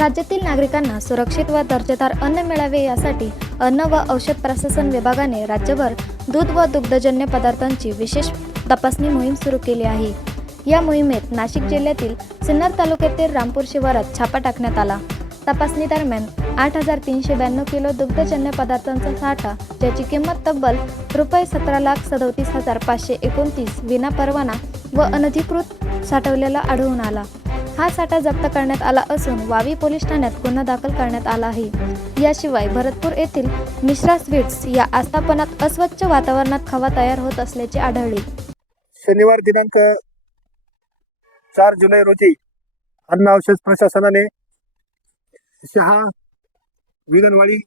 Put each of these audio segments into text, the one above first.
राज्यातील नागरिकांना सुरक्षित व दर्जेदार अन्न मिळावे यासाठी अन्न व औषध प्रशासन विभागाने राज्यभर दूध व दुग्धजन्य पदार्थांची विशेष तपासणी मोहीम सुरू केली आहे। या मोहिमेत नाशिक जिल्ह्यातील सिन्नर तालुक्यातील रामपूर शिवारात छापा टाकण्यात आला। तपासणी दरम्यान 8,392 किलो दुग्धजन्य पदार्थांचा साठा, ज्याची किंमत तब्बल ₹17,37,529 विनापरवाना व अनधिकृत साठवलेला आढळून आला। हा साठा जप्त करण्यात आला असून वावी पोलीस ठाण्यात गुन्हा दाखल करण्यात आला आहे। याशिवाय भरतपूर येथील मिश्रा स्वीट्स या आस्थापनात अस्वच्छ वातावरणात खवा तयार होत असल्याचे आढळले। शनिवार दिनांक 4 जुलै रोजी अन्न औषध प्रशासनाने शहा, विगनवाडी,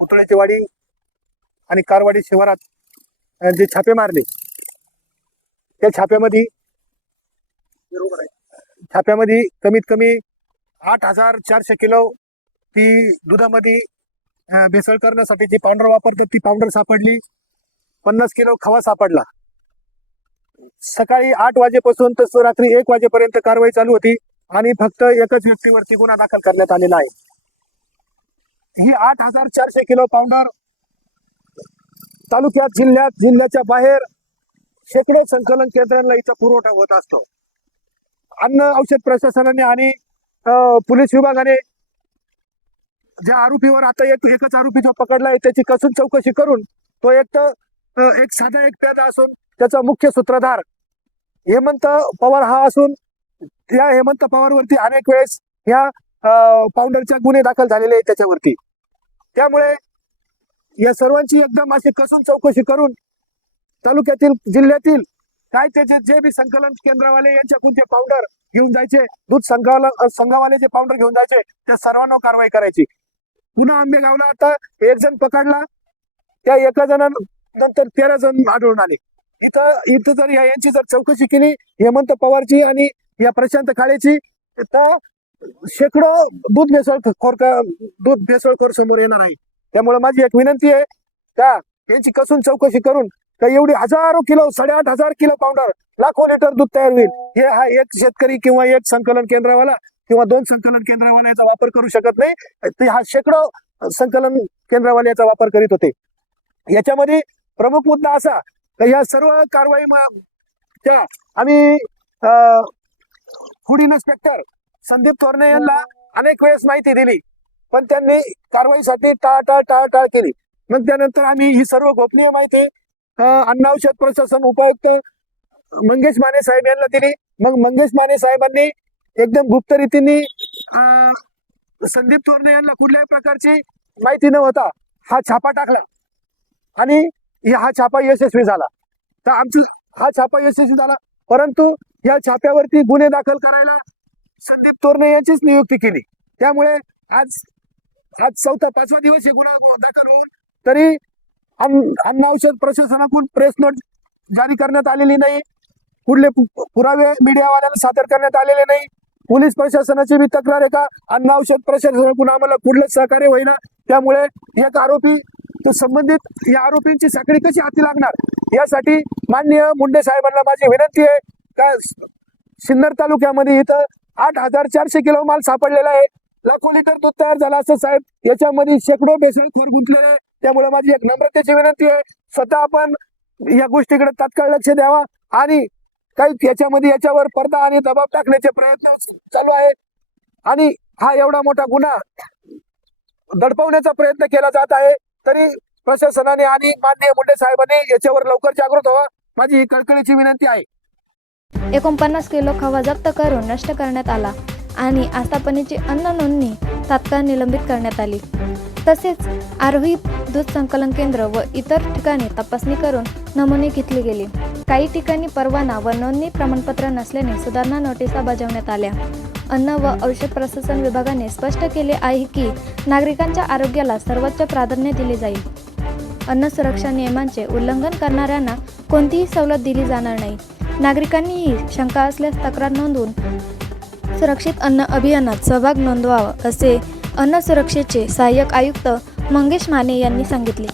पुतळ्याची वाडी आणि कारवाडी शिवारात जे छापे मारले, त्या छाप्यामध्ये कमीत कमी 8,400 किलो ती दुधामध्ये भेसळ करण्यासाठी जी पावडर वापरतात ती पावडर सापडली। 50 किलो खवा सापडला। सकाळी 8 वाजेपासून तर रात्री 1 वाजेपर्यंत कारवाई चालू होती आणि फक्त एकच व्यक्तीवरती गुन्हा दाखल करण्यात आलेला आहे। ही 8,400 किलो पावडर तालुक्यात, जिल्ह्याच्या बाहेर शेकडो संकलन केंद्रांना इथं पुरवठा होत असतो। अन्न औषध प्रशासनाने आणि पोलीस विभागाने ज्या आरोपीवर आता एकच आरोपी जो पकडला आहे त्याची कसून चौकशी करून तो एक साधा पेदा असून त्याचा मुख्य सूत्रधार हेमंत पवार हा असून या हेमंत पवारवरती अनेक वेळेस ह्या पावडरच्या गुन्हे दाखल झालेले आहेत त्याच्यावरती। त्यामुळे या सर्वांची एकदम अशी कसून चौकशी करून तालुक्यातील, जिल्ह्यातील काय त्याचे जे बी संकलन केंद्रवाले यांच्याकडून जे पावडर घेऊन जायचे, दूध संघावाले जे पावडर घेऊन जायचे, त्या सर्वांना कारवाई करायची। पुन्हा आंबेगावला आता 1 जण पकडला, त्या एका जणानंतर 13 जण आढळून आले। इथं जर यांची जर चौकशी केली हेमंत पवारची आणि या प्रशांत काळेची, तर शेकडो दूध भेसळखोर समोर येणार आहे। त्यामुळे माझी एक विनंती आहे का यांची कसून चौकशी करून का एवढी हजारो किलो, 8,500 किलो पावडर, लाखो लिटर दूध तयार होईल हे हा एक शेतकरी किंवा एक संकलन केंद्रवाला किंवा 2 संकलन केंद्रवाला याचा वापर करू शकत नाही। ते हा शेकडो संकलन केंद्रवाले याचा वापर करीत होते। याच्यामध्ये प्रमुख मुद्दा असा की या सर्व कारवाई आम्ही फूड इन्स्पेक्टर संदीप तोरणे यांना अनेक वेळेस माहिती दिली, पण त्यांनी कारवाईसाठी टाळाटाळ केली। मग त्यानंतर आम्ही ही सर्व गोपनीय माहिती अन्न औषध प्रशासन उपायुक्त मंगेश माने साहेब यांना दिली। मग मंगेश माने साहेबांनी एकदम गुप्त रीतीने संदीप तोरणे यांना कुठल्याही प्रकारची माहिती न होता हा छापा टाकला आणि हा छापा यशस्वी झाला। तर हा छापा यशस्वी झाला, परंतु या छाप्यावरती गुन्हे दाखल करायला संदीप तोरणे यांचीच नियुक्ती केली। त्यामुळे आज 4था-5वा दिवस हे गुन्हा दाखल होऊन तरी अन्न औषध प्रशासनाकडून प्रेस नोट जारी करण्यात आलेली नाही, कुठले पुरावे मीडियावाल्यांना सादर करण्यात आलेले नाही। पोलीस प्रशासनाची बी तक्रार आहे का अन्न औषध प्रशासनाकडून आम्हाला कुठलेच सहकार्य होईना। त्यामुळे एक आरोपी तो संबंधित या आरोपींची साखळी कशी हाती लागणार यासाठी माननीय मुंडे साहेबांना माझी विनंती आहे का सिन्नर तालुक्यामध्ये इथं 8,400 किलो माल सापडलेला आहे, लाखो लिटर दूध तयार झाला असं साहेब, याच्यामध्ये शेकडो भेसळखोर गुंतलेले आहे। त्यामुळे माझी एक नम्रतेची विनंती आहे, स्वतः आपण या गोष्टीकडे तात्काळ लक्ष द्यावा आणि काही याच्यावर पडदा आणि दबाव टाकण्याचे प्रयत्न चालू आहेत आणि हा एवढा मोठा गुन्हा दडपवण्याचा प्रयत्न केला जात आहे। तरी प्रशासनाने आणि माननीय मुंडे साहेबांनी याच्यावर लवकर जागृत व्हावा, माझी ही कळकळीची विनंती आहे। 49 किलो खवा जप्त करून नष्ट करण्यात आला आणि आस्थापनेची अन्न नोंदणी तात्काळ निलंबित करण्यात आली। तसेच आरोही दूध संकलन केंद्र व इतर ठिकाणी तपासणी करून नमुने घेतले गेले। काही ठिकाणी परवाना व नोंदणी प्रमाणपत्र नसल्याने सुधारणा नोटिसा बजावण्यात आल्या। अन्न व औषध प्रशासन विभागाने स्पष्ट केले आहे की नागरिकांच्या आरोग्याला सर्वोच्च प्राधान्य दिले जाईल। अन्न सुरक्षा नियमांचे उल्लंघन करणाऱ्यांना कोणतीही सवलत दिली जाणार नाही। नागरिकांनीही शंका असल्यास तक्रार नोंदवून सुरक्षित अन्न अभियानात सहभाग नोंदवावा, असे अन्न सुरक्षेचे सहाय्यक आयुक्त मंगेश माने यांनी सांगितले।